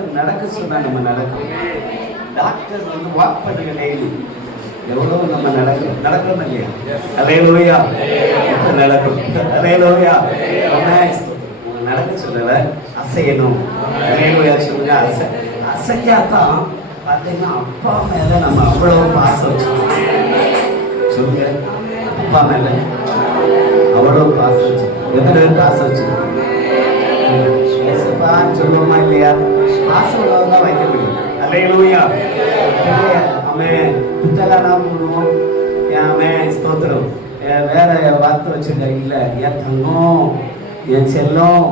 Doctor நடக்க சொன்னா நம்ம நடக்கும். டாக்டர் வந்து வாக் பண்ணுங்க டெய்லி. எவ்வளவு நம்ம நடக்கணும் இல்லையா? அல்லேலூயா. நடக்கும். அல்லேலூயா. நடக்க சொல்லல, அசையணும். அல்லேலூயா சொல்லுங்க. அசைக்காதான் பார்த்தீங்கன்னா அப்பா மேல நம்ம அவ்வளவு பாசம் வச்சுக்கணும். சொல்லுங்க, அப்பா மேல அவ்வளவு பாசம் வச்சு. எத்தனை பேர் பாசம் வச்சுக்கணும்? சொல்லுவோமா இல்லையா? பாசம் தான் வைக்க முடியும். அல்லேலூயா. ஆமென். புத்தகம் பண்ணுவோம். ஆமென். ஸ்தோத்திரம். வேற வார்த்தை வச்சுருக்க இல்ல. என் தங்கம், என் செல்லம்,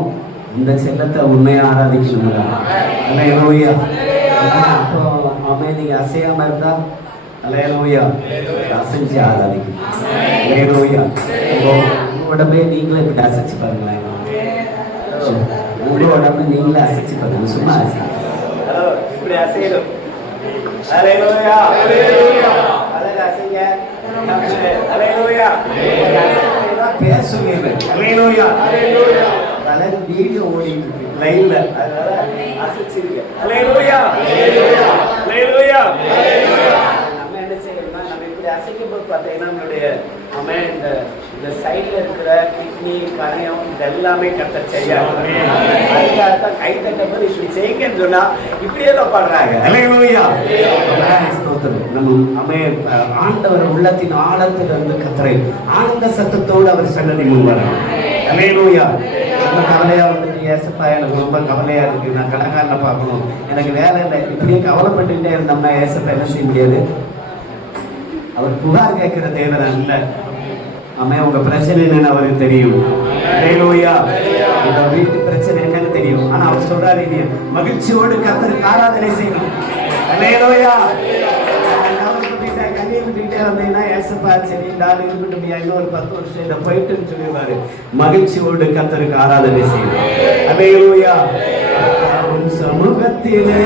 இந்த செல்லத்தை உண்மையா ஆராதிக்கணுங்களா? அல்லேலூயா. அப்போ ஆமென். நீங்க அசையாம இருந்தா அல்லேலூயா அசைஞ்சு ஆராதிக்கணும். அல்லேலூயா. உங்க உடம்பே நீங்களே இப்படி அசைச்சு பாருங்களேன். உங்க உடம்பு நீங்களே அசைச்சு பாருங்க. சும்மா அசைங்க. இப்படி அசையணும். அல்லேலூயா. அல்லேலூயா. அழகா அசைங்க. அல்லேலூயா. பேசுங்க. அல்லேலூயா. அல்லேலூயா. அழகு வீடியோ ஓடிட்டு இருக்கு லைவ்ல. அதனால அசைச்சிருங்க. அல்லேலூயா. அல்லேலூயா. அல்லேலூயா. நம்ம என்ன செய்யணும்னா, நம்ம இப்படி அசைக்கும் போது பார்த்தீங்கன்னா நம்மளுடைய இந்த சைட்ல இருக்கிற கிட்னி, கணையம் இதெல்லாமே கரெக்டாக செய்யாது. அதுக்காக தான் கை தட்டும் போது இப்படி செய்யுங்கன்னு சொன்னா இப்படியே தான் பாடுறாங்க. அல்லேலூயா. நம்ம ஆண்டவர் உள்ளத்தின் ஆழத்தில் இருந்து கத்தரை ஆனந்த சத்தத்தோடு அவர் சன்னதி முன் வராங்க. அல்லேலூயா. ரொம்ப கவலையா வந்துட்டு, ஏசப்பா எனக்கு ரொம்ப கவலையா இருக்கு, நான் கடைக்காரனை பார்க்கணும், எனக்கு வேலை இல்லை, இப்படியே கவலைப்பட்டுக்கிட்டே இருந்தோம்னா ஏசப்பா என்ன செய்ய முடியாது? அவர் புகார் கேட்கிற தேவன் அல்ல. ஆமென். உங்க பிரச்சனை என்னன்னு அவருக்கு தெரியும். அல்லேலூயா. உங்க வீட்டு பிரச்சனை என்னன்னு தெரியும். ஆனா அவர் சொல்றாரு, நீ மகிழ்ச்சியோடு கர்த்தருக்கு ஆராதனை செய்யணும். அல்லேலூயா. கண்ணீர் விட்டுக்கிட்டே வந்தீங்கன்னா ஏசப்பா சரி நாள் இருக்கட்டும், இன்னொரு 10 வருஷம் இதை போயிட்டுன்னு சொல்லிடுவாரு. மகிழ்ச்சியோடு கர்த்தருக்கு ஆராதனை செய்யணும். அல்லேலூயா. சமூகத்திலே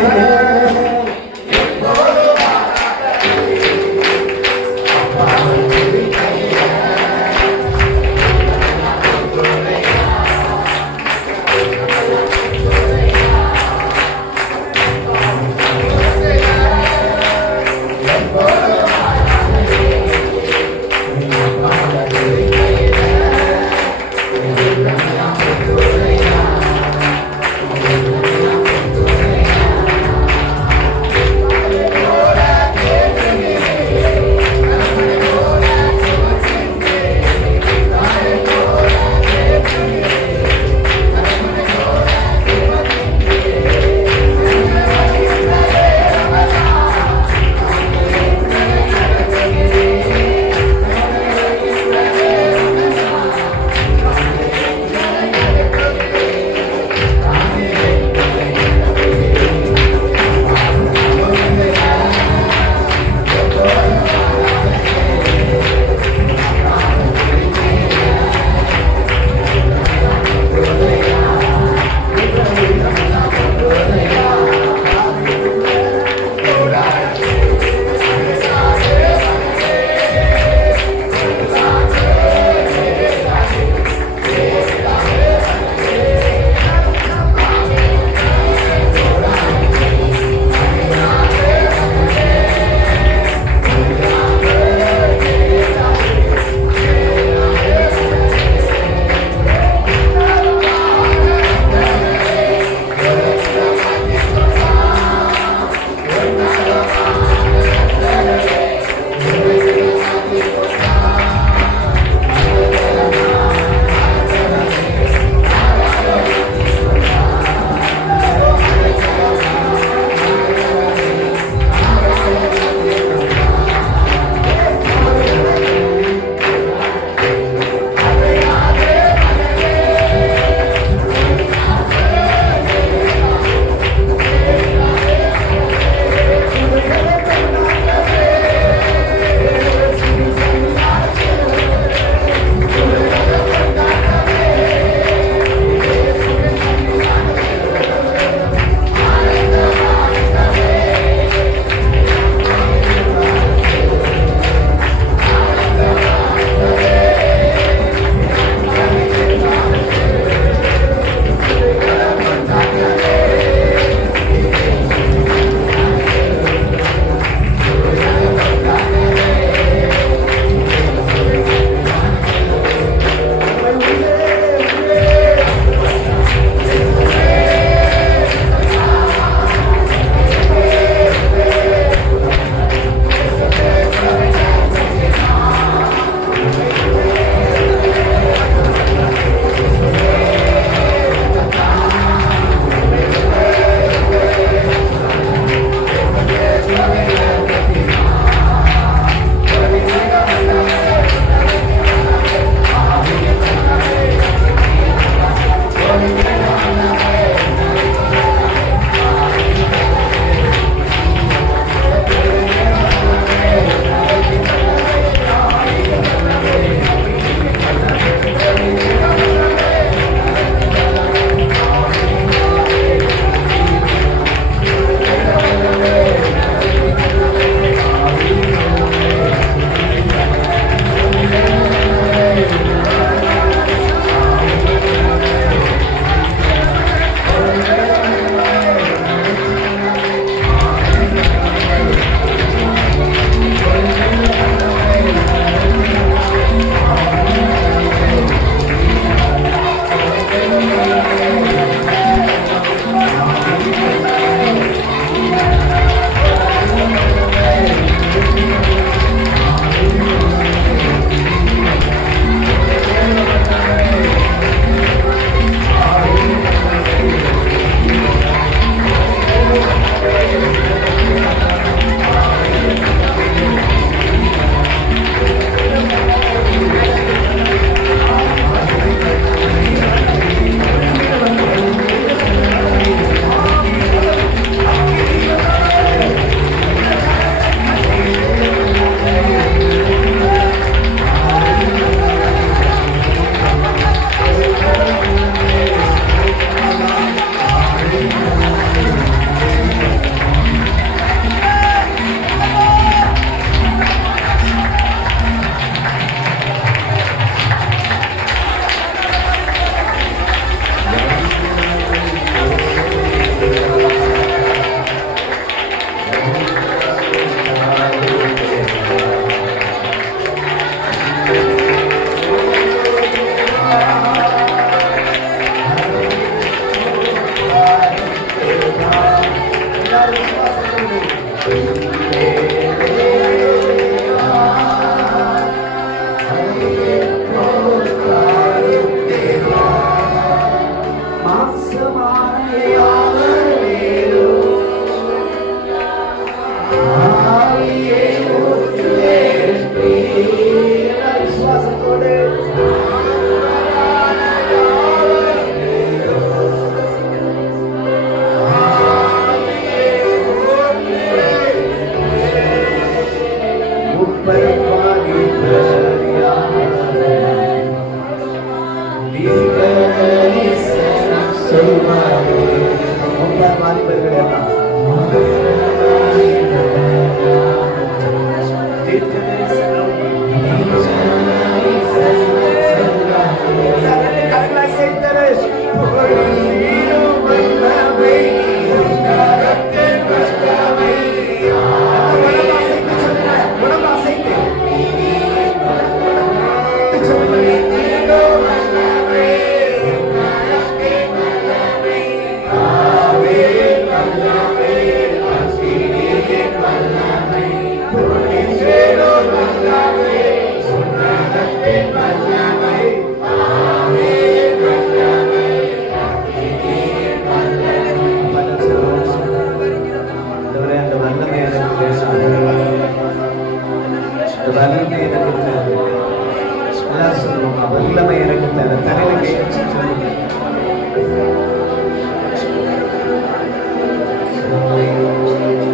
வல்லமை எனக்கு தர தலையில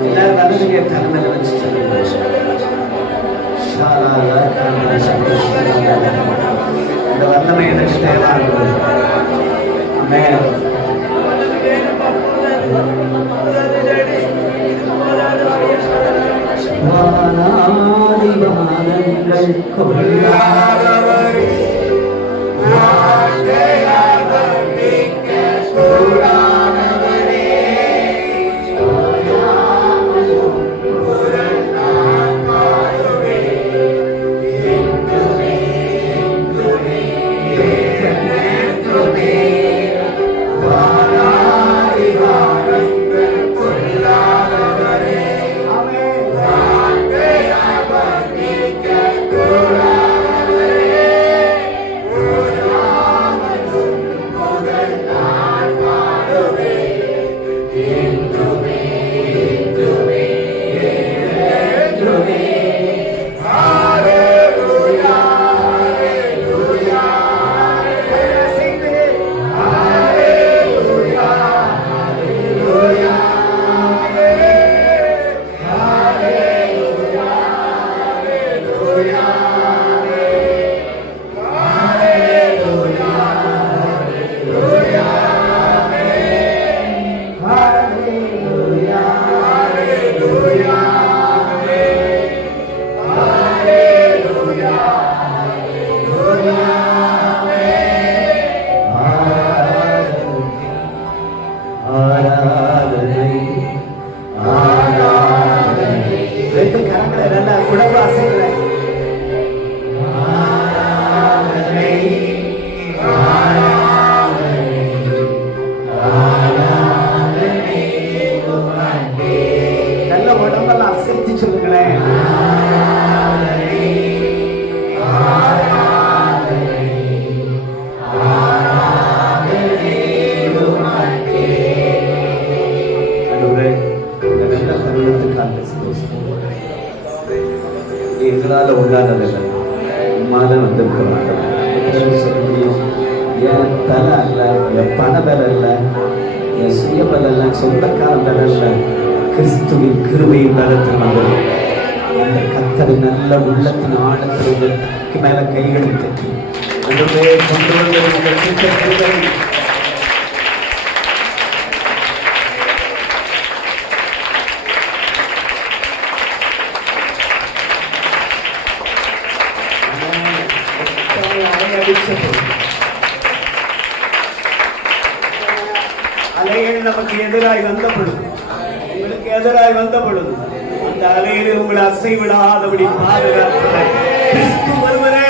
எல்லாரும் வல்லமையை தலைமையில வச்சு இந்த வல்லமை எனக்கு தேவையானது. வானாதிவானங்கள் கொள்ளாதவரே எங்களால் உண்டானதில்லை, உம்மாதான் வந்திருக்கிறாங்க. சொல்ல முடியும், என் தலை அல்ல, என் பண பல அல்ல, என் சுய பல அல்ல, சொந்தக்கார பல அல்ல, கிறிஸ்துவின் கிருபையின் பலத்தில் வந்திருக்கும். அந்த கத்தரை நல்ல உள்ளத்தின் ஆழத்தில் மேல கைகளை தட்டி கொண்டு வந்து அலைகள் நமக்கு எதிராய் வந்த பொழுது, உங்களுக்கு எதிராய் வந்த பொழுது அந்த அலையிலே உங்களை அசைவிடாதபடி பாதுகாப்பு கிறிஸ்து ஒருவரே.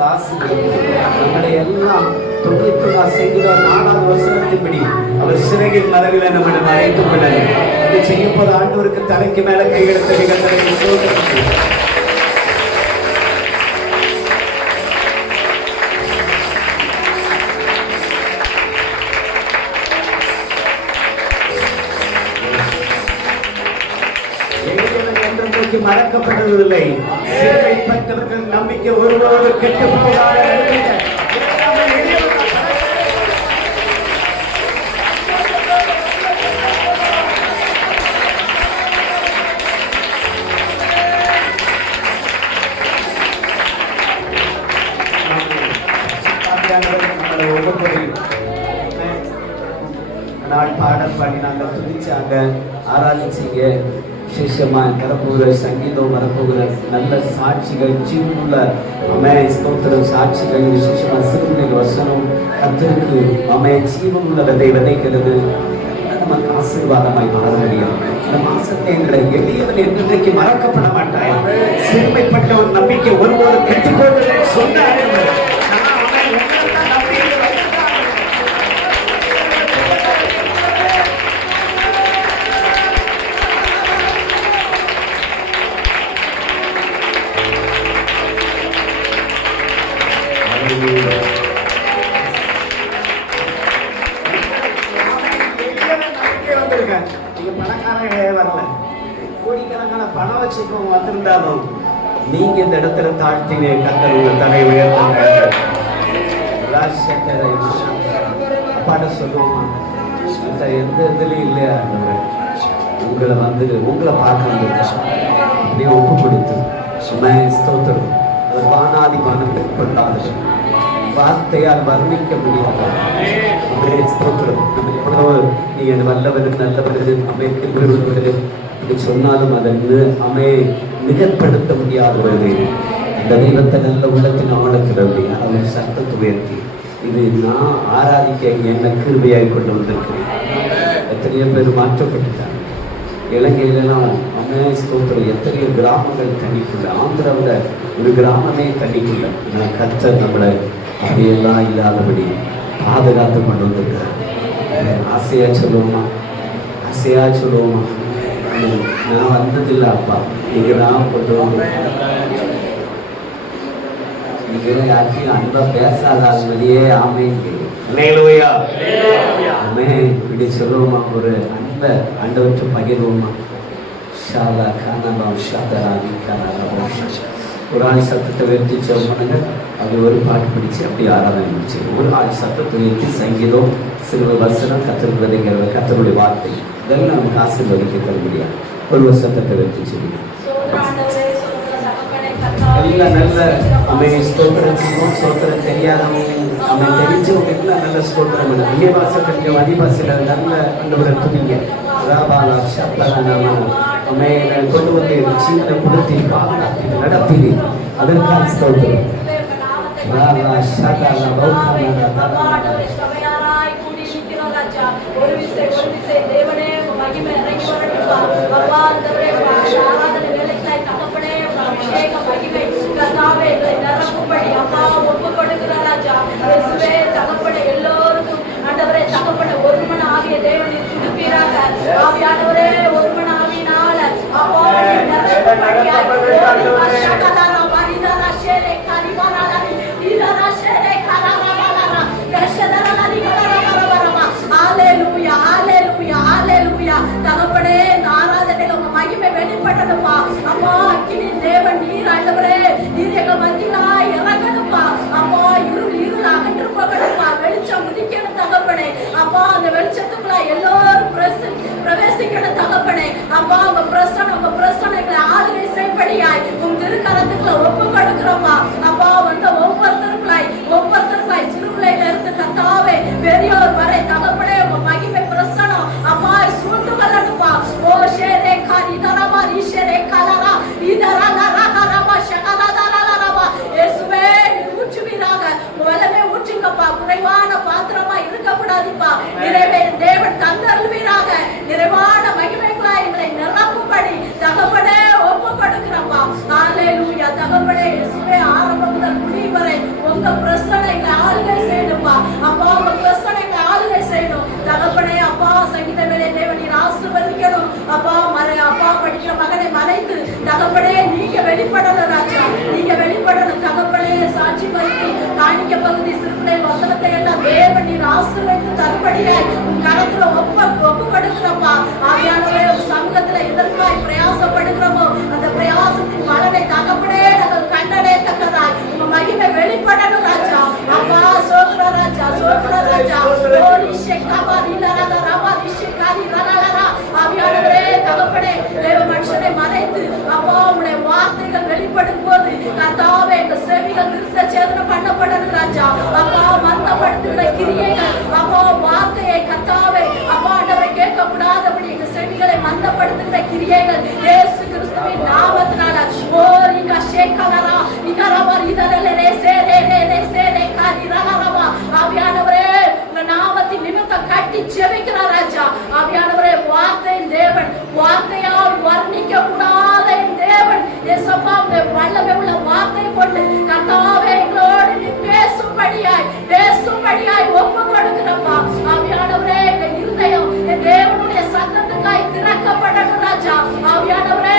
கர்த்தர் ஆசீர்வதிப்பார். நம்முடைய எல்லாம் 94 வசனத்தின்படி அவர் சிறகின் மறைவில நம்மளை மறைத்துக் கொள்ள இது செய்யப்போது ஆண்டவருக்கு தலைக்கு மேல கையெழுத்த நிகழ்த்த மறக்கப்படுவதில்லை. சேவை பெற்றவர்கள் நம்பிக்கை ஒருவரோடு கெட்டு போகாத பாடல் பாடி நாங்கள் துதிச்சாங்க, ஆராதிச்சீங்க. விசேஷமா வரப்போகிற சங்கீதம் வரப்போகிற நல்ல சாட்சிகள், ஜீவனுள்ள ஸ்தோத்திரம் சாட்சிகள், விசேஷமா சிறுநிலை வசனம் கர்த்தருக்கு ஜீவனுள்ள விதை விதைக்கிறது நமக்கு ஆசீர்வாதமாய் மாற முடியும். இந்த மாசத்தை எங்களை எளியவன் என்றைக்கு மறக்கப்பட மாட்டாய். சிறுமைப்பட்ட ஒரு நம்பிக்கை ஒருபோது கெட்டுக்கொண்டு சொன்னார். கோடிக்கணக்கான பணம் வச்சுக்கோங்க வந்திருந்தாலும் நீங்க இந்த இடத்துல தாழ்த்தினே கர்த்தர் உங்க தலை உயர்த்த அப்பாட்ட சொல்லுவோமா, எந்த இதுலயும் இல்லையா உங்களை வந்து உங்களை பார்க்க வந்திருக்கா அப்படியே ஒப்பு கொடுத்து ஸ்தோத்திரம். அது பானாதி பானம் கொண்டாது வார்த்தையால் வர்ணிக்க முடியாது. நீங்க வல்லவரு நல்லவரு அமைக்க சொன்னாலும் அதை மிகப்படுத்த முடியாதவர்கள் அந்த தெய்வத்தை நல்ல உள்ளத்தின் ஆழக்கிறது. அவன் சத்தத்தை உயர்த்தி இது நான் ஆராதிக்க என்ன கிருபையாய் கொண்டு வந்திருக்கிறேன். எத்தனையோ பேர் மாற்றப்பட்டுட்டாங்க. இலங்கையிலாம் ஸ்தோத்திரம். எத்தனையோ கிராமங்கள் தண்ணிக்குள்ள, ஆந்திராவில் ஒரு கிராமமே தண்ணிக்குள்ள. நான் கர்த்தர் நம்மளை அப்படியெல்லாம் இல்லாதபடி பாதுகாத்து கொண்டு வந்திருக்கிறேன். ஆசையா சொல்லுவோமா, ஆசையா சொல்லுவோமா, நான் வந்ததில்லை அப்பா, நீங்க தான் கொண்டு வந்து நீங்க யாரையும் அன்பா பேசாத ஆள்மதியே ஆமைன்னு இப்படி சொல்லுவோமா, ஒரு அன்பை ஆண்டவற்றை பகிர்வோமா. ஷாலா கானபா ஷாதராணி கானபா. ஒரு ஆள் சத்தத்தை உயர்த்தி சொல்லுவாங்க. அது ஒரு பாட்டு பிடிச்சி அப்படி ஆராதனை முடிச்சு ஒரு ஆள் சத்தத்தை உயர்த்தி சங்கீதம், சிறுவ வசனம், கத்தருக்கு விதைங்கிற கத்தருடைய வார்த்தை இதெல்லாம் நமக்கு ஆசீர்வதிக்க தர முடியாது. ஒரு சத்தத்தை உயர்த்தி சொல்லுங்க. எல்லாம் நல்ல ஸ்தோத்திரம் செய்வோம். ஸ்தோத்திரம் தெரியாதவங்க தெரிஞ்சவங்க எல்லாம் நல்ல ஸ்தோத்திரம் இல்லை. அந்நியபாசை அதிபாசையில் நல்ல ஒரு துணிங்க கொண்டு வந்து சின்ன குடுத்தி பாதுகாத்தி நடத்தி அதற்கான ஸ்தோத்திரம். எல்லோருக்கும் ஆண்டவரே தகப்பனே ஒருமன ஆகிய தேவனை துதிப்பீராக. ஆவியானவரே ஒருமன ஆவியினால அப்பா தகப்பனே இந்த ஆராதனையில உங்க மகிமை வெளிப்படணுப்பா. அப்பா அக்கினி தேவன் நீர் ஆண்டவரே நீர் எங்கள் மத்தியிலா இறங்கணுப்பா. அப்பா இருள் அகன்று போகணுப்பா, வெளிச்சம் உதிக்கணும் தகப்பனே. அப்பா அந்த வெளிச்சத்துக்குள்ள எல்லோரும் பிரவேசிக்கணும் தகப்பனே. அப்பா உங்க பிரசனைகளை ஆளுகை செய்படியாய் உங்க திருக்கரத்துக்குள்ள ஒப்பு கொடுக்கிறோம்மா. அப்பா வந்த ஒவ்வொருத்தருக்குள்ளாய் சிறுபிள்ளையில இருந்து கத்தாவே பெரியோர் வரை தகப்பனே உங்க மகிமை பிரசனம் அப்பா சூழ்ந்து வரணுப்பா. ஓ ஷேரே காரி தரமா ரிஷேரே கலரா இதரா நரகரமா ஷகலதரலரமா இயேசுவே ஊற்றுவீராக. வலமே ஊற்றுங்கப்பா. குறைவான பாத்திரமா இருக்க கூடாதுப்பா. நிறைவே தேவன் தந்தருள் ஆசீர்வதிக்கணும். அப்பா அப்பா படிக்கிற மகனை மறைத்து தகப்பனே நீங்க வெளிப்படணும் ராஜா, நீங்க வெளிப்படணும் தகப்பனே. சாட்சி பகுதி காணிக்க பகுதி சிறுபிள்ளை வசனத்தை எல்லாம் தேவன் நீர் ஆசீர்வதித்து தரும்படியாய் உன் கரத்துல ஒப்பு கொடுக்கிறப்பா. ஆவியானவரே சமூகத்துல இதற்காய் பிரயாசப்படுகிறோமோ அந்த பிரயாசத்தின் பலனை தகப்பனே நாங்கள் கண்டடையத்தக்கதாய் உங்க மகிமை வெளிப்படணும் ராஜா. அப்பா சோத்ர ராஜா, சோத்ர ராஜா. ஆவியானவரே தகப்பனே தேவ மனுஷனை மறைத்து அப்பா உங்களுடைய வார்த்தைகள் வெளிப்படும் போது கர்த்தாவே எங்கள் செவிகள் விருத்த சேதனம் பண்ணப்படணும் ராஜா. அப்பா மந்தப்படுத்துகிற கிரியைகள் அப்பா வார்த்தையை கர்த்தாவே அப்பா ஆண்டவரை கேட்க கூடாதபடி எங்கள் செவிகளை மந்தப்படுத்துகிற கிரியைகள் இயேசு கிறிஸ்துவின் நாமத்தினால ஓரிகா ஷேகலரா நிகரவா இதரலே சேரே சேரே காரிரலரவா. ஆவியானவரே உங்க நாமத்தின் நிமித்தம் கட்டி ஜெபிக்கிறார் ராஜா. ஆவியானவரே வார்த்தையின் தேவன், வார்த்தையால் வர்ணிக்க கூடாத தேவன் இயேசுப்பா உங்களுடைய வல்லமை உள்ள வார்த்தையை கொண்டு கர்த்தாவே எங்களோடு நீ பேசும்படியாய் ஒப்பு கொடுக்கிறப்பா. ஆவியானவரே எங்க இருதயம் என் தேவனுடைய சத்தத்துக்காய் திறக்கப்படணும் ராஜா. ஆவியானவரே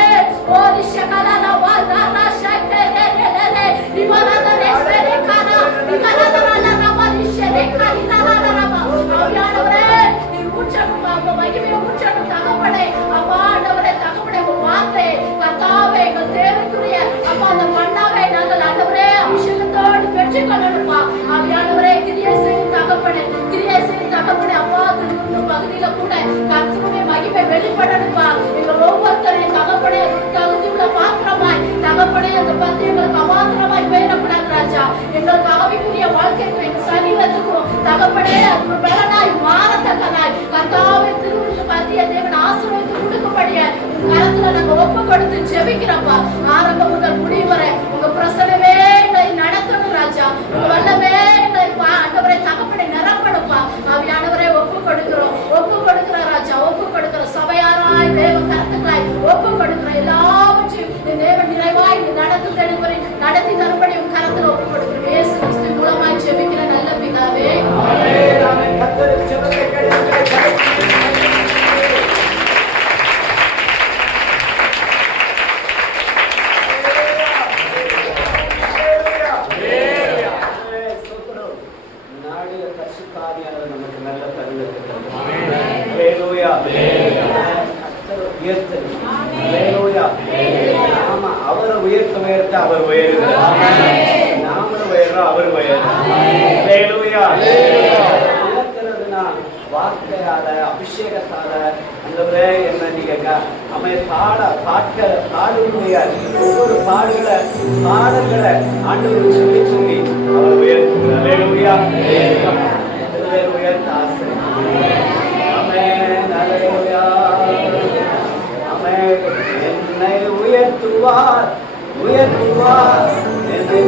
ஓரிஷகலரா வாரா ஷக்கரேரே நிவரதரே சேரேகானா நிகரதரலரா மரிஷரே காரிரலரா. ஆவியானவரே நீ ஊற்றணும் அப்பா, மகிமையை ஊற்றணும் தகப்பனே. அப்பா ஆண்டவரே தகப்பனே உங்க வார்த்தையை கர்த்தாவே எங்கள் தேவைக்குரிய அப்பா அந்த மண்ணாவை நாங்கள் ஆண்டவரே அபிஷேகத்தோடு பெற்றுக்கொள்ளணும்ப்பா. ஆவியானவரே கிரியை செய்யும் தகப்பனே, கிரியை செய்யும் தகப்பனே. அப்பா திரும்ப பகுதியில கூட கர்த்தருடைய மகிமை வெளிப்படணும்ப்பா. எங்கள் ஒவ்வொருத்தரையும் தகப்பனே தகுதியுள்ள பாத்திரமாய் தகப்பனே அந்த பத்தி எங்களுக்கு அபாத்திரமாய் போயிடக்கூடாது ராஜா. எங்களுக்கு ஆவிக்குரிய வாழ்க்கைக்கும் எங்கள் சரீரத்துக்கும் தகப்பனே அது பலனாய் மாறத்தக்கதாய் கர்த்தாவே திருவிழு பத்திய தேவன் ஆசீர்வதித்து கொடுக்கும்படியா கரத்துல நாங்க ஒப்பு கொடுத்து ஜெபிக்கிறப்பா. ஆரம்பம் முதல் முடிவு வரை உங்க பிரசனமே எங்களை நடத்தணும் ராஜா. உங்க வல்லமே எங்களை ஆண்டவரை தகப்பனை நிரப்பணும்ப்பா. ஆவியானவரே ஒப்பு கொடுக்கிறோம் ராஜா, ஒப்பு கொடுக்கிற சபையாராய் தேவ கருத்துக்களாய் ஒப்பு கொடுக்கிற எல்லாவற்றையும் தேவன் நிறைவாய் நடத்தி தரும்படி உன் கரத்துல ஒப்பு கொடுக்கிறோம். இயேசு கிறிஸ்து மூலமாய் ஜெபிக்கிற நல்ல பிதாவே. அவரை உயர்த்த அவர் உயர்கிறார், நாமளும் உயர்றோம் அவர் உயர்றார். உயர்த்துறதுனா வார்த்தையால அபிஷேகத்தால அந்தவரே என்ன நீங்க பாடுடைய ஒவ்வொரு பாடல்களை ஆண்டவர் சொல்லி அவர் உயர்த்துகிறார். உயர்த்த ஆசை. என்னை உயர்த்துவார் என்னை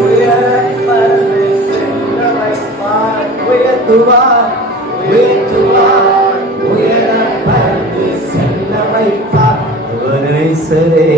உயர்த்துவார் உயர்ந்து செல்ல வைப்பார். சரே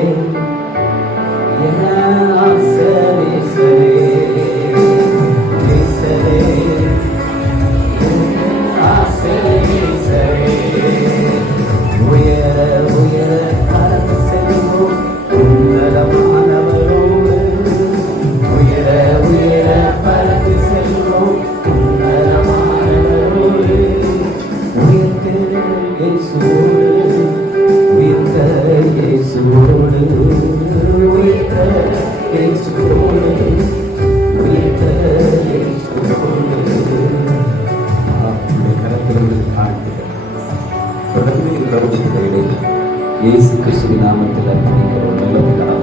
இயேசு கிறிஸ்துவின் நாமத்தில் அர்ப்பணிக்கிறோம்.